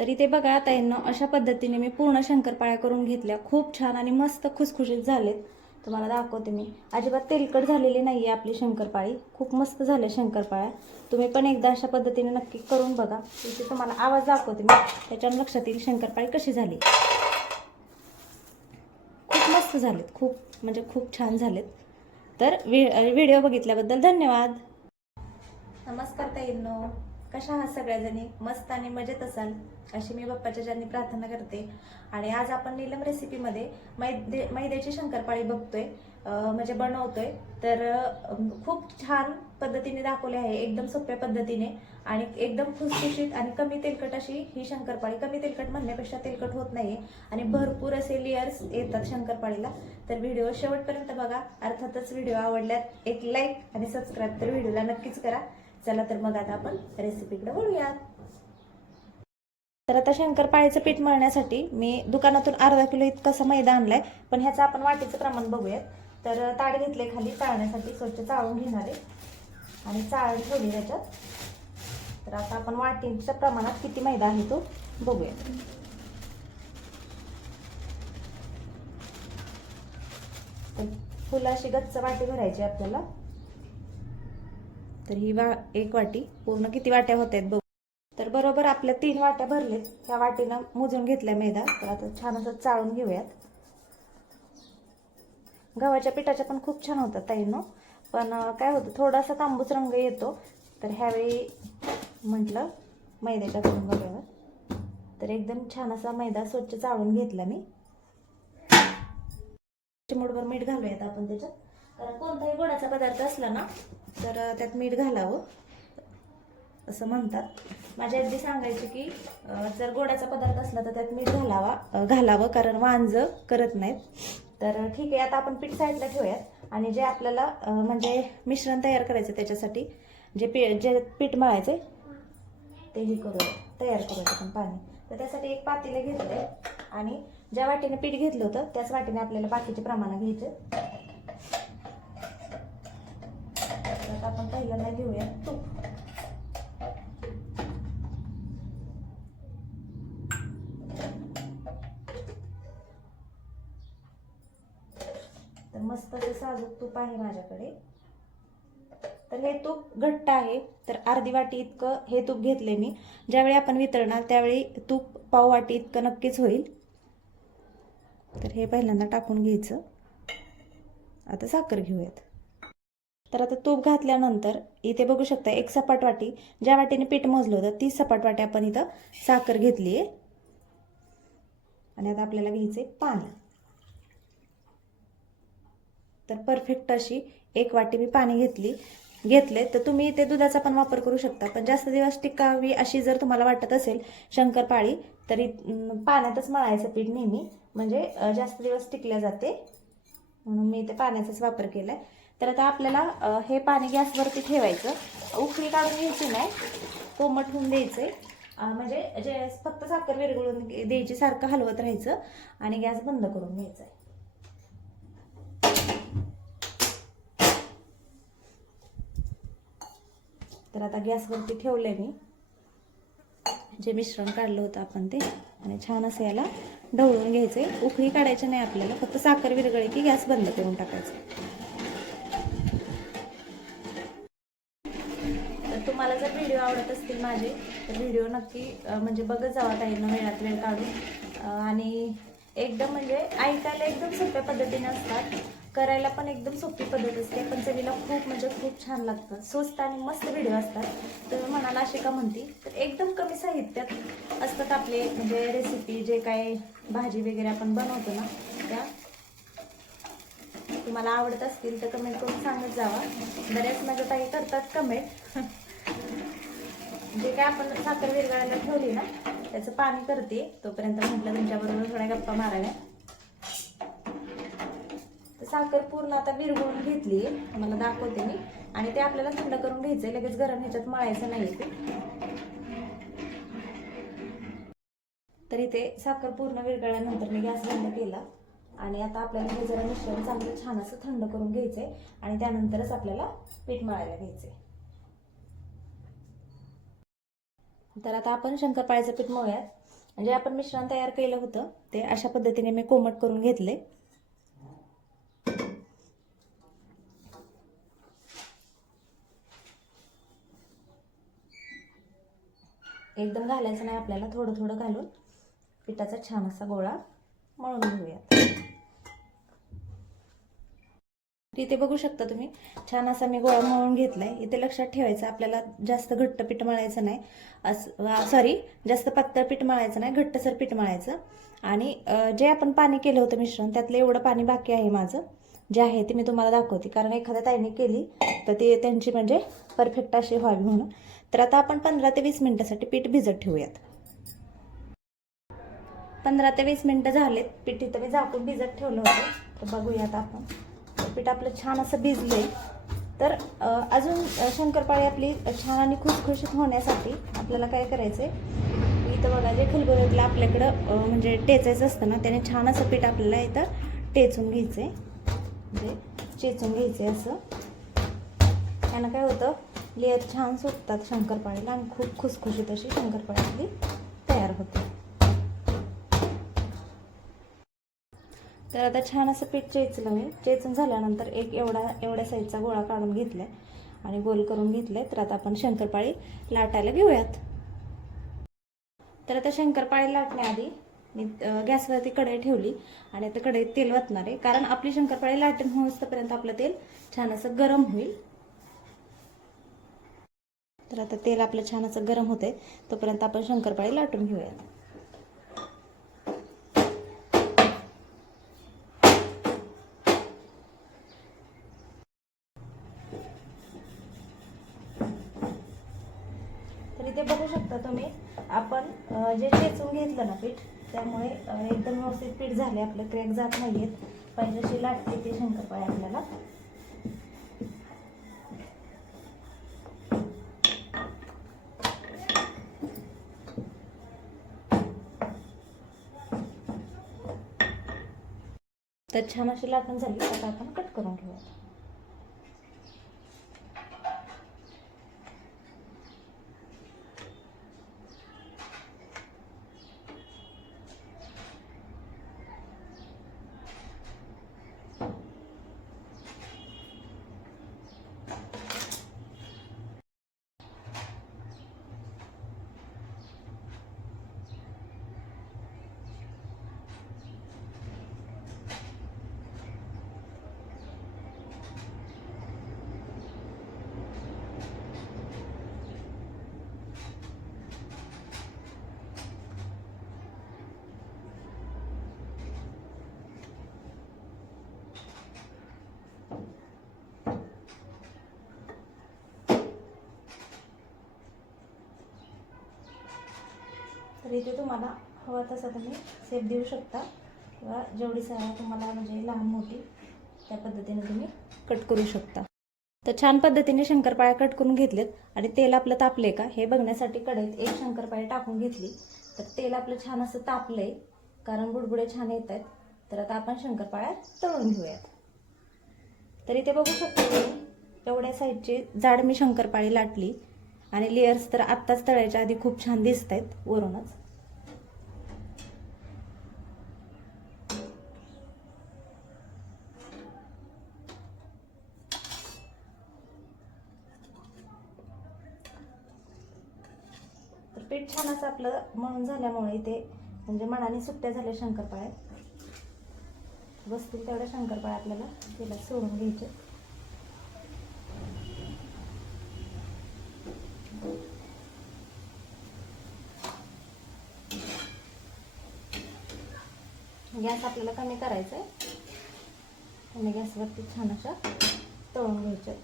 तर इथे बघा आता यांना अशा पद्धतीने मी पूर्ण शंकरपाळ्या करून घेतल्या. खूप छान आणि मस्त खुसखुशीत झालेत. तुम्हाला दाखवते मी. अजिबात तेलकट झालेली नाही आहे आपली शंकरपाळी. खूप मस्त झाल्या शंकरपाळ्या. तुम्ही पण एकदा अशा पद्धतीने नक्की करून बघा. इथे तुम्हाला आवाज दाखवते मी. त्याच्यावर लक्षात येईल शंकरपाळी कशी झाली. खूप मस्त झालेत. खूप म्हणजे खूप छान झालेत. तर व्हिडिओ बघितल्याबद्दल धन्यवाद. नमस्कार ताईंनो. कशा आहात सगळ्याजणी? मस्त आणि मजेत असाल? अशी मी बाप्पाच्या ज्यांनी प्रार्थना करते. आणि आज आपण नीलम रेसिपीमध्ये मैदे मैद्याची शंकरपाळी बघतोय. म्हणजे बनवतोय. तर खूप छान पद्धतीने दाखवले आहे. एकदम सोप्या पद्धतीने. आणि एकदम खुसखुशीत आणि कमी तेलकट अशी ही शंकरपाळी. कमी तेलकट म्हणण्यापेक्षा तेलकट होत नाही आणि भरपूर असे लेयर्स येतात शंकरपाळीला. तर व्हिडिओ शेवटपर्यंत बघा. अर्थातच व्हिडिओ आवडल्यात एक लाईक आणि सबस्क्राईब तर व्हिडिओला नक्कीच करा. चला तर मग आता आपण रेसिपीकडे वळूयात. तर आता शंकरपाळीचं पीठ मळण्यासाठी मी दुकानातून अर्धा किलो इतकासा मैदा आणलाय पण ह्याचं आपण वाटीचं प्रमाण बघूयात. तर ताड घेतले खाली चाळण्यासाठी स्वच्छ चाळून घेणार आहे. आणि चाळ ठेवली त्याच्यात. तर आता आपण वाटीच्या प्रमाणात किती मैदा आहे तो बघूया तर अशी गच्च वाटी भरायची आपल्याला. तर ही वा एक वाटी. पूर्ण किती वाट्या होत आहेत बघू. तर बरोबर आपल्या तीन वाट्या भरलेत. त्या वाटीनं मोजून घेतल्या मैदा. तर आता छान असं चाळून घेऊयात. गव्हाच्या पिठाच्या पण खूप छान होतात ताईंनो. पण काय होतं थोडासा तांबूस रंग येतो. तर ह्यावेळी म्हटलं मैद्याच्या करून तर एकदम छान असा मैदा स्वच्छ चाळून घेतला मी. चिमूटभर मीठ घालूयात आपण त्याच्यात. कारण कोणताही गोडाचा पदार्थ असला ना तर त्यात मीठ घालावं. असं म्हणतात. माझी आजी सांगायची की जर गोडाचा पदार्थ असला तर त्यात मीठ घालावा घालावं कारण वांज करत नाहीत. तर ठीक आहे आता आपण पीठ साईडला ठेवूयात. आणि जे आपल्याला म्हणजे मिश्रण तयार करायचं त्याच्यासाठी जे पी जे पीठ मळायचे ते हे करूया तयार करूया आपण पाणी. तर त्यासाठी एक पातीला घेतलं आहे आणि ज्या वाटीने पीठ घेतलं होतं त्याच वाटीने आपल्याला बाकीचे प्रमाण घ्यायचे तर आता आपण पहिल्यांदा घेऊया. तूप तर मस्त असं साजूक तूप आहे माझ्याकडे. तर हे तूप घट्ट आहे. तर अर्धी वाटी इतकं हे तूप घेतले मी. ज्यावेळी आपण वितळणार त्यावेळी तूप पाव वाटी इतकं नक्कीच होईल. तर हे पहिल्यांदा टाकून घ्यायचं. आता साखर घेऊयात. तर आता तूप घातल्यानंतर इथे बघू शकता एक सपाट वाटी. ज्या वाटीने पीठ मोजलं होतं तीच सपाट वाटी आपण इथं साखर घेतली आहे. आणि आता आपल्याला घ्यायचे पाणी. तर परफेक्ट अशी एक वाटी मी पाणी घेतली घेतले तर तुम्ही इथे दुधाचा पण वापर करू शकता. पण जास्त दिवस टिकावी अशी जर तुम्हाला वाटत असेल शंकरपाळी तरी पाण्यातच मळायचं पीठ नेहमी. म्हणजे जास्त दिवस टिकल्या जाते. म्हणून मी इथे पाण्याचाच वापर केला आहे तर आता आपल्याला हे पाणी गॅसवरती ठेवायचं. उकळी काढून घ्यायची नाही. कोमट होऊन द्यायचं आहे म्हणजे जे फक्त साखर विरघळून द्यायची सारखं हलवत राहायचं आणि गॅस बंद करून घ्यायचा आहे तर आता गॅसवरती ठेवलंय मी. जे मिश्रण काढलं होतं आपण ते. आणि छान असं याला ढवळून घ्यायचंय. उकळी काढायची नाही आपल्याला. फक्त साखर विरगळी की गॅस बंद करून टाकायचं तर तुम्हाला जर व्हिडिओ आवडत माझे तर व्हिडिओ नक्की म्हणजे बघत जावा ताईंना वेळात वेळ काढून. आणि एकदम म्हणजे ऐकायला एकदम सोप्या पद्धतीने असतात. करायला पण एकदम सोपी पद्धत असते. पण चवीला खूप म्हणजे खूप छान लागतं. स्वस्त आणि मस्त व्हिडिओ असतात. तर म्हणाला अशी का म्हणती तर एकदम कमी साहित्यात असतात आपले म्हणजे रेसिपी जे काय भाजी वगैरे आपण बनवतो ना त्या. तुम्हाला आवडत असतील तर कमेंट करून सांगत जावा. बऱ्याच माझ्या ताई करतात कमेंट जे काय आपण साखर विरघळायला ठेवली ना त्याचं पाणी करते. तोपर्यंत म्हटलं तुमच्याबरोबर थोड्या गप्पा माराव्या. तर साखर पूर्ण आता विरघळून घेतली. मला दाखवते मी. आणि ते आपल्याला थंड करून घ्यायचंय. लगेच गरम ह्याच्यात मळायचं नाही ते. तर इथे साखर पूर्ण विरघळल्यानंतर मी गॅस बंद केला. आणि आता आपल्याला हे जरा मिश्रण चांगलं छान असं थंड करून घ्यायचंय. आणि त्यानंतरच आपल्याला पीठ मळायला घ्यायचंय. तर आता आपण शंकरपाळ्याचं पीठ मळूयात. जे आपण मिश्रण तयार केलं होतं ते अशा पद्धतीने मी कोमट करून घेतले. एकदम घालायचं नाही आपल्याला थोडं थोडं घालून. पिठाचा छान असा गोळा मळून घेऊयात. इथे बघू शकता तुम्ही. छान असा मी गोळा मळून घेतलाय. इथे लक्षात ठेवायचं आपल्याला जास्त घट्ट पीठ मळायचं नाही. असं सॉरी जास्त पातळ पीठ मळायचं नाही घट्टसर पीठ मळायचं. आणि जे आपण पाणी केलं होतं मिश्रण त्यातलं एवढं पाणी बाकी आहे माझं. जे आहे ते मी तुम्हाला दाखवते. कारण एखाद्या ताईने केली तर ती त्यांची म्हणजे परफेक्ट अशी व्हावी म्हणून. तर आता आपण पंधरा ते वीस मिनिटासाठी पीठ भिजत ठेवूयात. पंधरा ते वीस मिनिटं झालेत. पीठ इथं मी झाकून भिजत ठेवलं होतं. तर बघूयात आपण. पीठ आपलं छान असं भिजलंय. तर अजून शंकरपाळी आपली छान आणि खुसखुशीत होण्यासाठी आपल्याला काय करायचं आहे इथं बघा जे खलबुऱ्यातलं आपल्याकडं म्हणजे टेचायचं असतं ना त्याने छान असं पीठ आपल्याला इथं टेचून घ्यायचं आहे म्हणजे चेचून घ्यायचं आहे असं. त्यानं काय होतं लेअर छान सुटतात शंकरपाळीला आणि खूप खुसखुशीत अशी शंकरपाळी आपली तयार होते. तर आता छान असं पीठ चेचलं मी. चेचून झाल्यानंतर एक एवढा एवढ्या साईजचा गोळा काढून घेतलाय आणि गोल करून घेतले तर आता आपण शंकरपाळी लाटायला घेऊयात. तर आता शंकरपाळी लाटण्याआधी मी गॅसवरती कढई ठेवली आणि आता कढईत तेल वतणार आहे. कारण आपली शंकरपाळी लाटून होईपर्यंत आपलं तेल छान असं गरम होईल. तर आता तेल आपलं छान असं गरम होतंय. तोपर्यंत आपण शंकरपाळी लाटून घेऊयात तर इथे बघू शकता तुम्ही आपण अ, जे चेचून घेतलं ना पीठ त्यामुळे एकदम व्यवस्थित पीठ झाले आपलं. क्रॅक जात नाहीयेत पाहिजे जशी लागते ते शंकरपाळे आपल्याला. तर छान अशी लाटण झाली. आता आपण कट करून घेऊया तर इथे तुम्हाला हवा तसा तुम्ही सेप देऊ शकता. किंवा जेवढी सारा तुम्हाला म्हणजे लहान मोठी त्या पद्धतीने तुम्ही कट करू शकता. तर छान पद्धतीने शंकरपाळ्या कट करून घेतलेत. आणि तेल आपलं तापले का? हे बघण्यासाठी कढईत एक शंकरपाळी टाकून घेतली. तर तेल आपलं छान असं तापलंय. कारण बुडबुडे छान येत आहेत तर आता आपण शंकरपाळ्या तळून घेऊयात. तर इथे बघू शकतो तुम्ही एवढ्या साईजची जाड मी शंकरपाळी लाटली. आणि लेयर्स तर आत्ताच तळायच्या आधी खूप छान दिसत आहेत वरूनच तर पीठ आपलं झाल्यामुळे इथे म्हणजे मनाने सुट्ट्या झाल्या शंकरपाळ्या बसतील तेवढ्या शंकरपाळ्या आपल्याला तिला सोडून घ्यायचे. गॅस आपल्याला कमी करायचा आहे. आणि गॅसवरती छान अशा तळून घ्यायच्या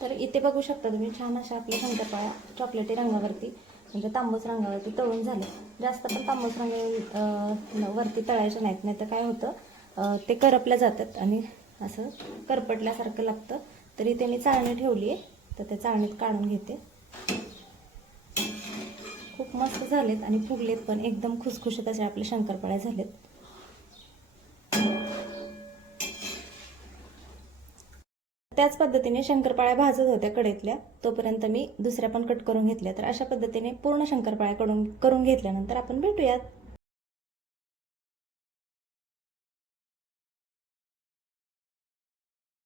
तर इथे बघू शकता तुम्ही छान अशा आपल्या शंकरपाळ्या चॉकलेटी रंगावरती म्हणजे तांबूस रंगावरती तळून झाले. जास्त पण तांबूस रंग वरती तळायचे नाहीत नाही तर काय होतं ते करपल्या जातात आणि असं करपटल्यासारखं लागतं. तरी ते मी चाळणी ठेवली आहे तर त्या चाळणीत काढून घेते. खूप मस्त झालेत आणि फुगलेत पण एकदम खुसखुशीत असे आपले शंकरपाळ्या झालेत. त्याच पद्धतीने शंकरपाळ्या भाजत होत्या कडेतल्या. तोपर्यंत मी दुसऱ्या पण कट करून घेतल्या. तर अशा पद्धतीने पूर्ण शंकरपाळ्या कडून करून घेतल्यानंतर आपण भेटूयात.